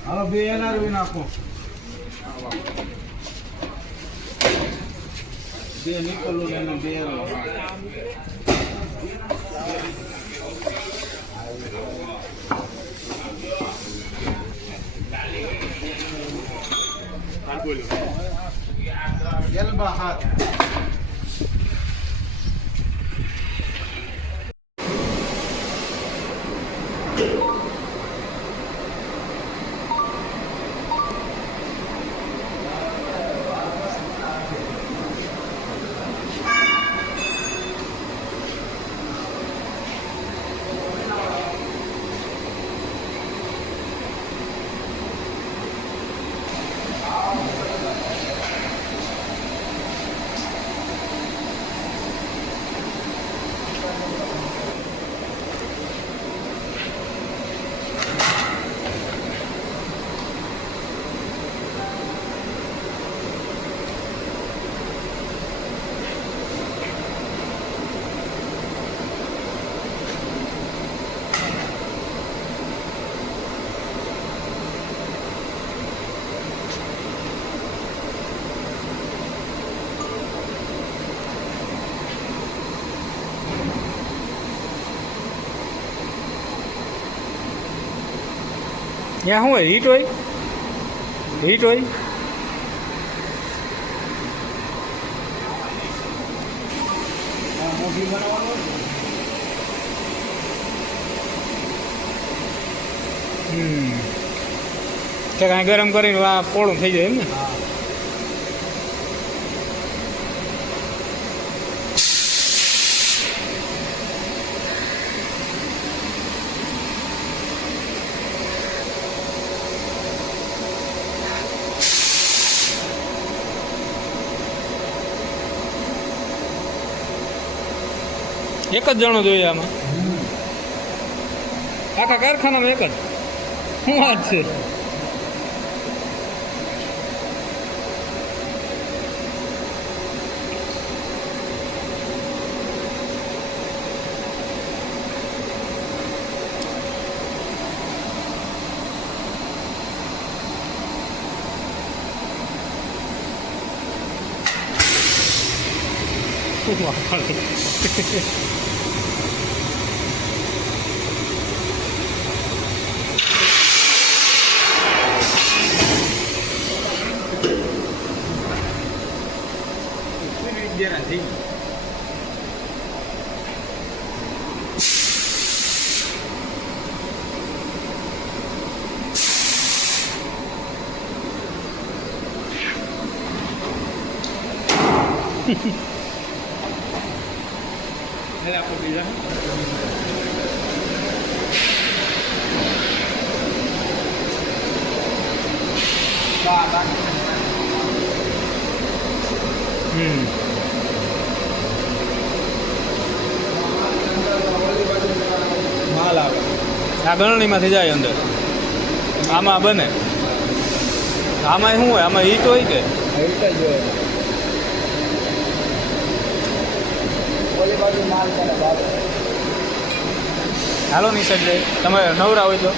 હાલો બે એના રૂઈ નાખો બે નીકળું ને એને બે જલબા હાથ ત્યાં શું હોય હીટ હોય હીટ હોય મોટી બનાવવાનો તો કાંઈ ગરમ કરીને આ પોળું થઈ જાય એમ ને એક જ જણો જોઈએ આમાં આખા કારખાનામાં એક જ શું વાત છે Đây là một gì đó. માલ આવે આ ગણણીમાંથી જાય અંદર આમાં બને આમાં શું હોય આમાં ઈટ હોય કે ઈટ જ હોય ઓલી બાજુ માલ કરે હાલો ની સાઈડ તમે નવરા હોય તો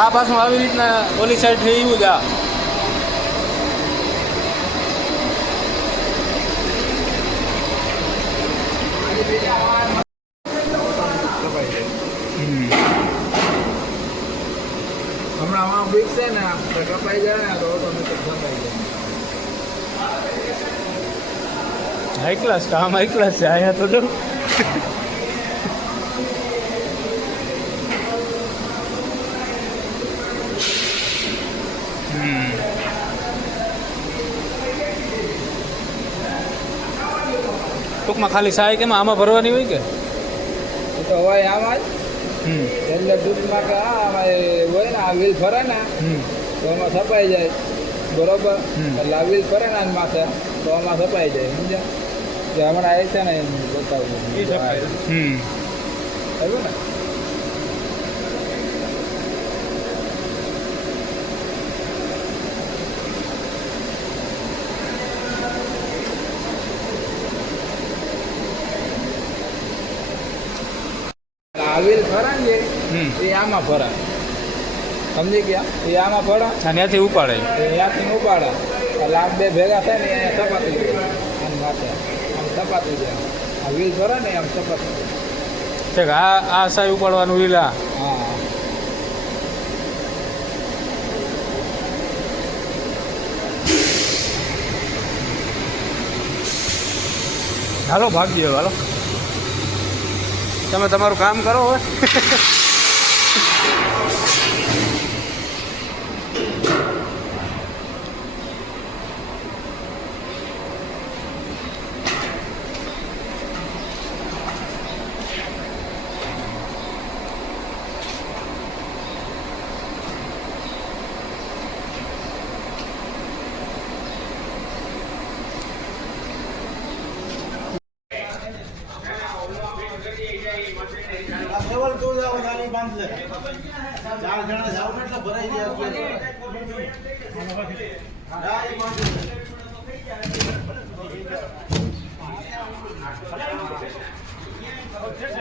આ પાછું આવી રીતના ઓલી સાઈડ થઈ એવું જ આ હમણાં આમાં બીક છે ને તો કપાઈ જાય ને તો ઓટોમેટિક કપાઈ જાય. હાઈ ક્લાસ કામ હાઈ ક્લાસ છે અહીંયા તો જો ટૂંકમાં ખાલી સહાય કેમ આમાં ભરવાની હોય કે એ તો હોય આમાં જ એટલે દૂધમાં કે આમાં હોય ને આ વ્હીલ ફરે ને તો એમાં છપાઈ જાય બરોબર. એટલે આ વ્હીલ ફરે ને આની માથે તો આમાં છપાઈ જાય સમજ્યા. જે હમણાં આવી છે ને એમ બતાવું બરાબર ને. આ વ્હીલ ફરે ને એ આમાં ફરે સમજી ગયા. એ આમાં ફરે ત્યાંથી ઉપાડે ત્યાંથી ઉપાડે એટલે આમ બે ભેગા થાય ને અહીંયા સપાતી જાય આમ માથે આમ સપાતી જાય. આ વ્હીલ ફરે ને આમ સપાતી જાય. ઠીક આ સાઈ ઉપાડવાનું લીલા હા હાલો ભાગી જાઓ હાલો તમે તમારું કામ કરો હવે કેવલ તું જાવ ખાલી બાંધ લે. 4 જણા જાવ એટલે ભરાઈ જાય. હા એ બાંધ લે.